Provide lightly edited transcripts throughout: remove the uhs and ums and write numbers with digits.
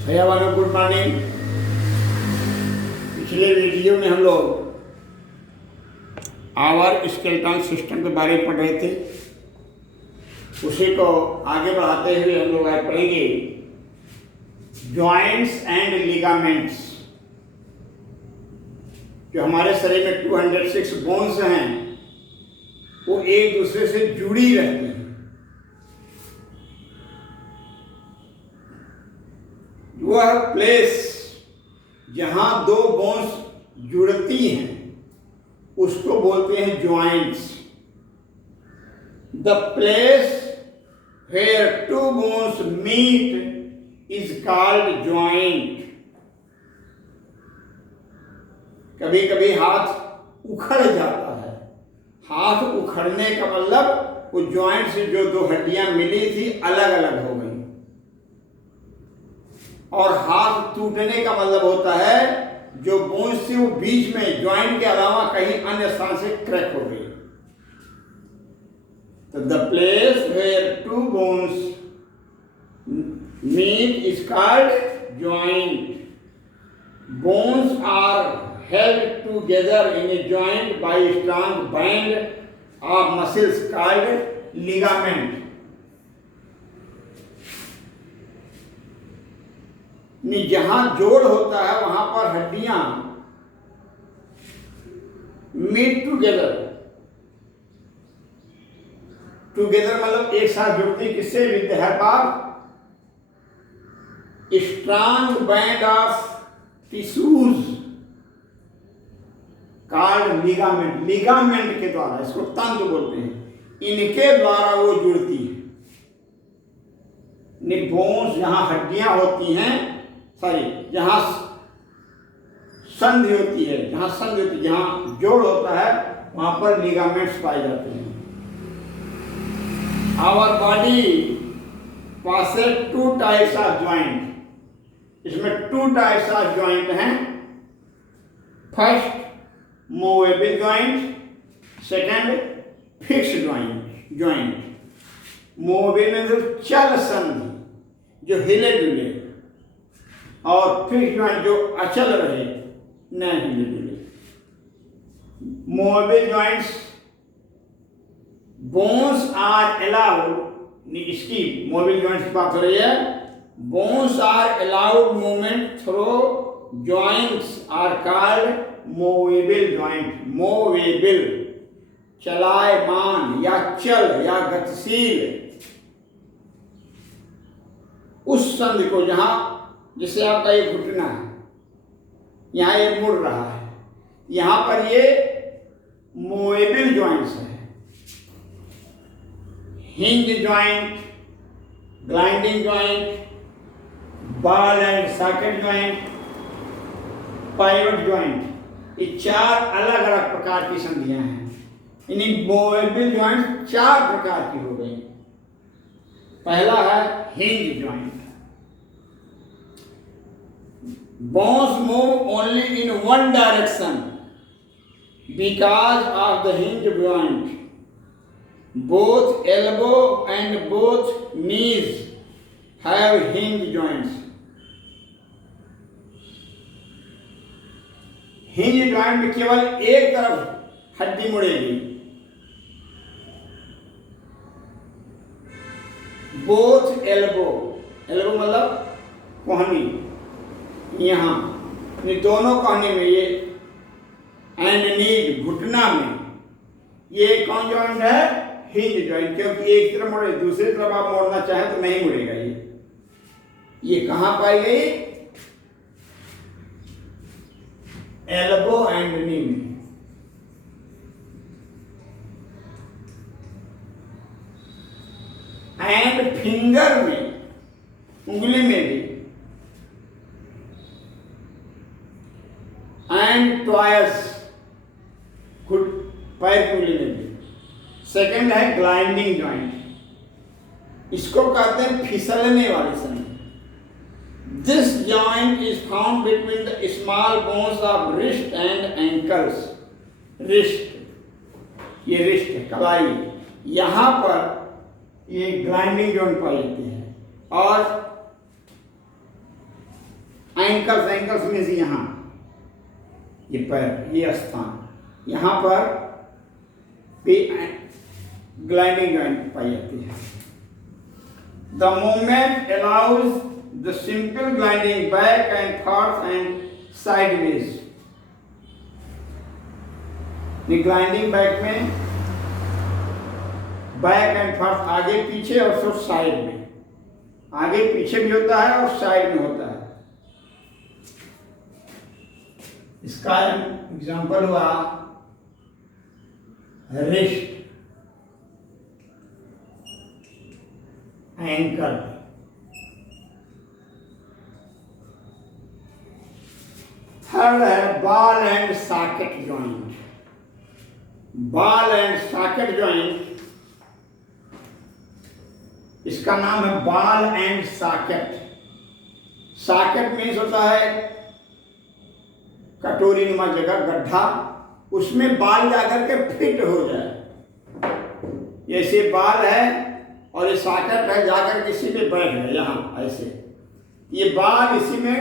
भैया वालों good morning. पिछले वीडियो में हम लोग आवर स्केलेटल सिस्टम के बारे में पढ़ रहे थे। उसी को आगे बढ़ाते हुए हम लोग आज पढ़ेंगे जॉइंट्स एंड लिगामेंट्स। जो हमारे शरीर में 206 बोन्स हैं वो एक दूसरे से जुड़ी रहती हैं। वह प्लेस जहां दो बोन्स जुड़ती हैं उसको बोलते हैं joints. The place where two bones meet is called joint. कभी कभी हाथ उखड़ जाता है। हाथ उखड़ने का मतलब वो जॉइंट से जो दो हड्डियां मिली थी अलग अलग हो गई। और हाथ टूटने का मतलब होता है जो बोन्स थी वो बीच में जॉइंट के अलावा कहीं अन्य स्थान से क्रैक हो गई। तो the place where two bones meet is called joint. Bones are held together in a joint by a strong band of muscles called ligament. जहां जोड़ होता है वहां पर हड्डियां मीट टुगेदर। टुगेदर मतलब एक साथ जुड़ती। किससे? With the help of strong band of tissues called ligament. Ligament के द्वारा, इसको तंतु बोलते हैं, इनके द्वारा वो जुड़ती है। बोन्स जहां हड्डियां होती हैं, जहां संधि होती है, जहां जोड़ होता है वहां पर लिगामेंट्स पाए जाते हैं। Our body passes two types of joint. इसमें 2 टाइप्स ऑफ ज्वाइंट हैं। First movable joint, second fixed joint. Movable में जो चल संधि जो हिले डुले, और फिक्स्ड ज्वाइंट जो अचल रहे, न हिले डुले। Movable joints bones are allowed. इसकी मूवेबल ज्वाइंट्स की बात हो रही है। Bones are allowed movement through joints are called movable joint. Movable चलायमान या चल या गतिशील। उस संधि को जिससे आपका ये घुटना है, यहां ये मुड़ रहा है, यहां पर ये मूवेबल ज्वाइंट्स है। Hinge joint, gliding joint, ball and socket joint, pivot joint, ये 4 अलग अलग प्रकार की संधियां हैं। इन्हीं मूवेबल ज्वाइंट 4 प्रकार की हो गई। पहला है hinge joint. Bones move only in one direction because of the hinge joint. Both elbow and both knees have hinge joints. Hinge joint में केवल एक तरफ हड्डी मुड़ेगी। बोथ एल्बो मतलब कोहनी, यहां दोनों कोहनी में ये, एंड नीज घुटना में, ये कौन ज्वाइंट है? Hinge joint. क्योंकि एक तरफ मुड़े, दूसरी तरफ आप मोड़ना चाहे तो नहीं मुड़ेगा। ये कहां पाई गई? एल्बो एंड नी में। एंड फिंगर में, उंगली में भी। एंड ट्वाइस, पैर की उंगली में भी। सेकंड है ग्लाइंडिंग ज्वाइंट। इसको कहते हैं फिसलने वाली संधि। This joint is found between the small bones of wrist and ankles. Wrist, ये wrist है, कलाई, यहाँ पर ये ग्लाइंडिंग जॉइंट पाई जाती है। और एंकल्स, एंकल्स मीन्स यहाँ, ये पैर, ये स्थान, यहाँ पर भी ग्लाइडिंग जॉइंट पाई जाती है। The movement allows the simple gliding back and forth and sideways. Gliding back में बैक एंड फॉर्थ, आगे पीछे और फिर साइड में, आगे पीछे भी होता है और साइड में होता है। इसका एग्जांपल हुआ रिस्ट, एंकल। थर्ड है ball and socket joint. Ball and socket joint, इसका नाम है ball and socket. Socket means होता है कटोरी नुमा जगह, गड्ढा, उसमें बाल जाकर के फिट हो जाए। जैसे बाल है और ये सॉकेट है, जाकर किसी पे बैठ गए यहाँ ऐसे, ये बाल इसी में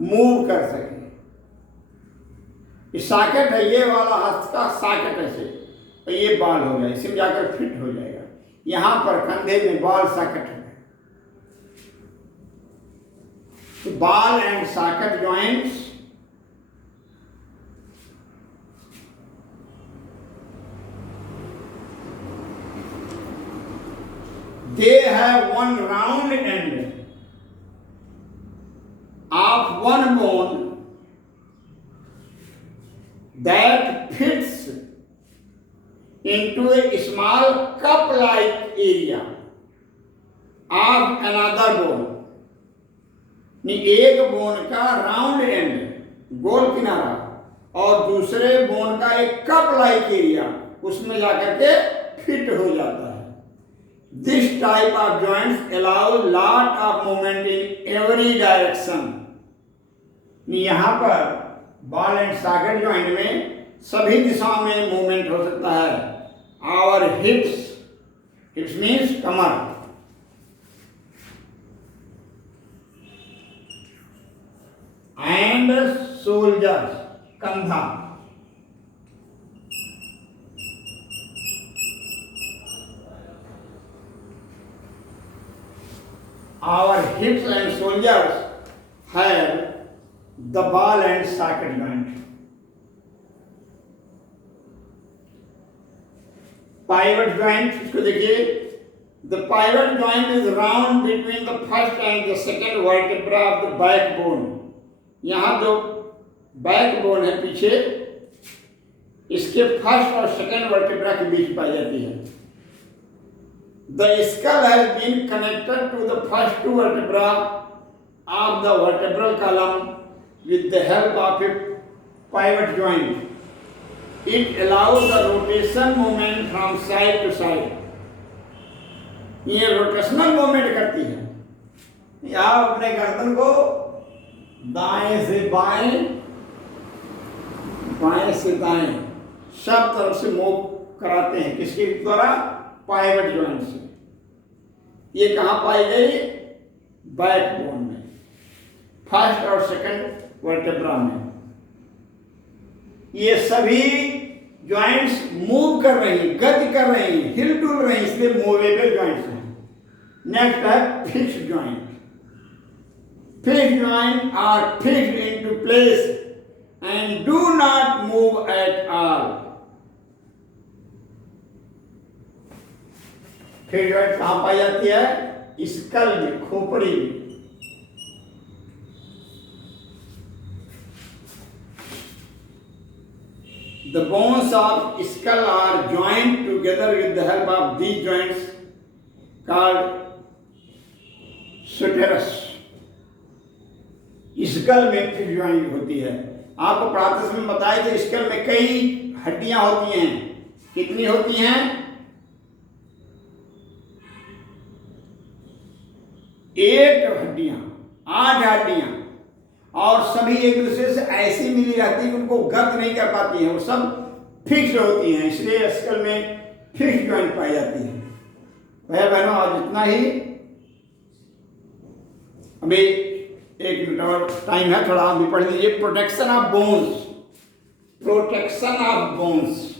मूव कर सके। ये सॉकेट है, ये वाला हस्त का सॉकेट ऐसे, तो ये बाल हो गया, इसी में जाकर फिट हो जाएगा। यहाँ पर कंधे में बाल सॉकेट है। तो ball and socket joints they have one round end of one bone that fits into a small cup-like area of another bone। एक बोन का राउंड एंड, गोल किनारा, और दूसरे बोन का एक कप लाइक एरिया, उसमें जाकर के फिट हो जाता है। This type of joints allow lot of movement in every direction. यहाँ पर बॉल एंड सॉकेट जॉइंट में सभी दिशाओं में मूवमेंट हो सकता है। आवर हिप्स, हिप्स मीन्स कमर, एंड शोल्डर्स, कंधा, our hips and shoulders have the ball and socket joint। Pivot joint, इसको देखिए, the pivot joint is round between the first and the second vertebra of the backbone। यहाँ जो backbone है पीछे, इसके first और second vertebra के बीच पाई जाती है। The skull has been connected to the first two vertebra of the vertebral column with the help of a pivot joint। It allows the rotation movement from side to side। ये rotational movement करती है। आप अपने गर्दन को दाएं से बाएं, बाएं से दाएं, सब तरफ से मूव कराते हैं। किसके द्वारा? पाइवट जॉइंट से। ये कहाँ पाई गई? बैकबोन में, फर्स्ट और सेकंड वर्टेब्रा में। ये सभी जॉइंट्स मूव कर रही, गति कर रही, हिल डुल रही, इसलिए मूवेबल जॉइंट्स हैं। नेक्स्ट है fixed joint. Fixed joints are fixed into place and do not move at all। Fixed joint कहाँ पाई जाती है? स्कल में, खोपड़ी में। The bones of skull are joined together with the help of these joints called suturus। Skull में fixed joint होती है। आपको पढ़ाते समय बताया था, स्कल में कई हड्डियां होती हैं। कितनी होती हैं? 8 हड्डियां, 8 हड्डियां, और सभी एक दूसरे से ऐसी मिली रहती है कि उनको गत नहीं कर पाती हैं। वो सब फिक्स होती हैं, इसलिए स्कल में फिक्स्ड जॉइंट पाई जाती है। भैया बहनों, आज इतना ही। अभी 1 मिनट और टाइम है, थोड़ा आप भी पढ़ लीजिए। Protection of bones, protection of bones.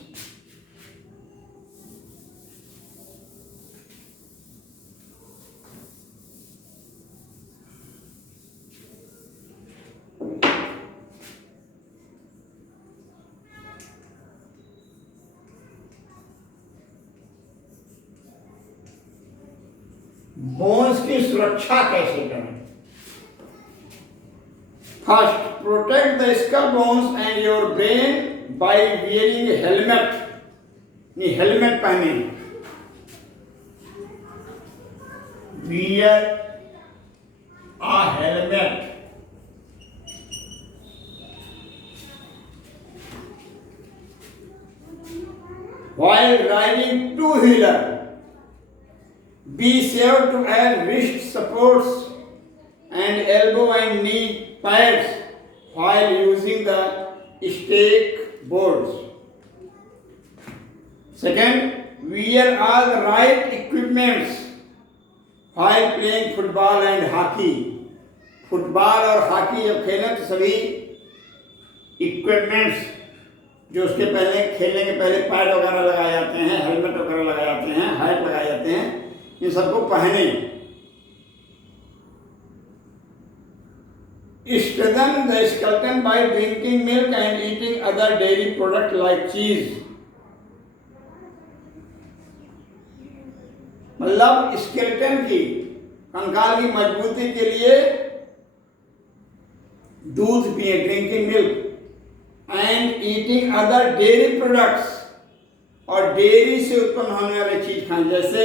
Bones की सुरक्षा कैसे करें? First, protect the skull bones and your brain by wearing helmet. Helmet पहने, wear a helmet. While riding two-wheeler, be sure to add wrist supports and elbow and knee pads while using the stake boards. Second, wear all the right equipments while playing football and hockey. Football और hockey जब खेलें तो सभी equipments जो उसके पहले खेलने के पहले पैड वगैरह लगाए जाते हैं, हेलमेट वगैरह लगाए जाते हैं, हैट लगाए जाते हैं, इन सबको पहने। Strengthen the skeleton by drinking milk and eating other dairy products like cheese. मतलब स्केलेटन की, कंकाल की मजबूती के लिए दूध पिए, drinking milk, and eating other dairy products, और डेयरी से उत्पन्न होने वाले चीज खाएं जैसे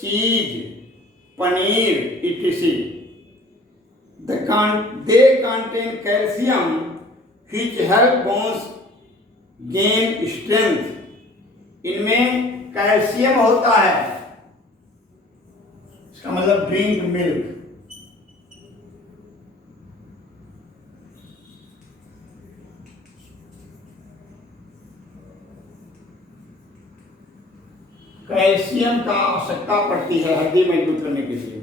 चीज, पनीर इत्यादि। They contain calcium which help bones gain strength. इनमें कैल्शियम होता है, इसका मतलब ड्रिंक मिल्क। कैल्शियम का आवश्यकता पड़ती है हड्डी मजबूत करने के लिए।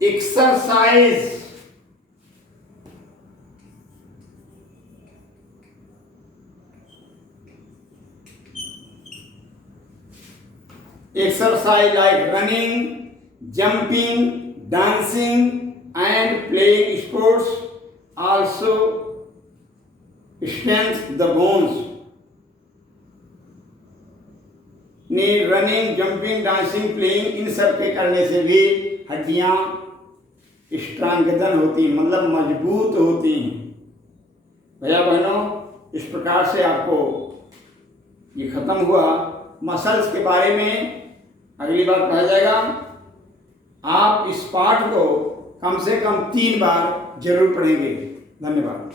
Exercise, exercise like running, jumping, dancing and playing sports also strengthens the bones. Running, jumping, dancing, playing, इन सब के करने से भी हड्डियां स्ट्रेंथन होती हैं, मतलब मजबूत होती हैं। भैया बहनों, इस प्रकार से आपको ये खत्म हुआ। मसल्स के बारे में अगली बार पढ़ा जाएगा। आप इस पाठ को कम से कम 3 बार जरूर पढ़ेंगे। धन्यवाद।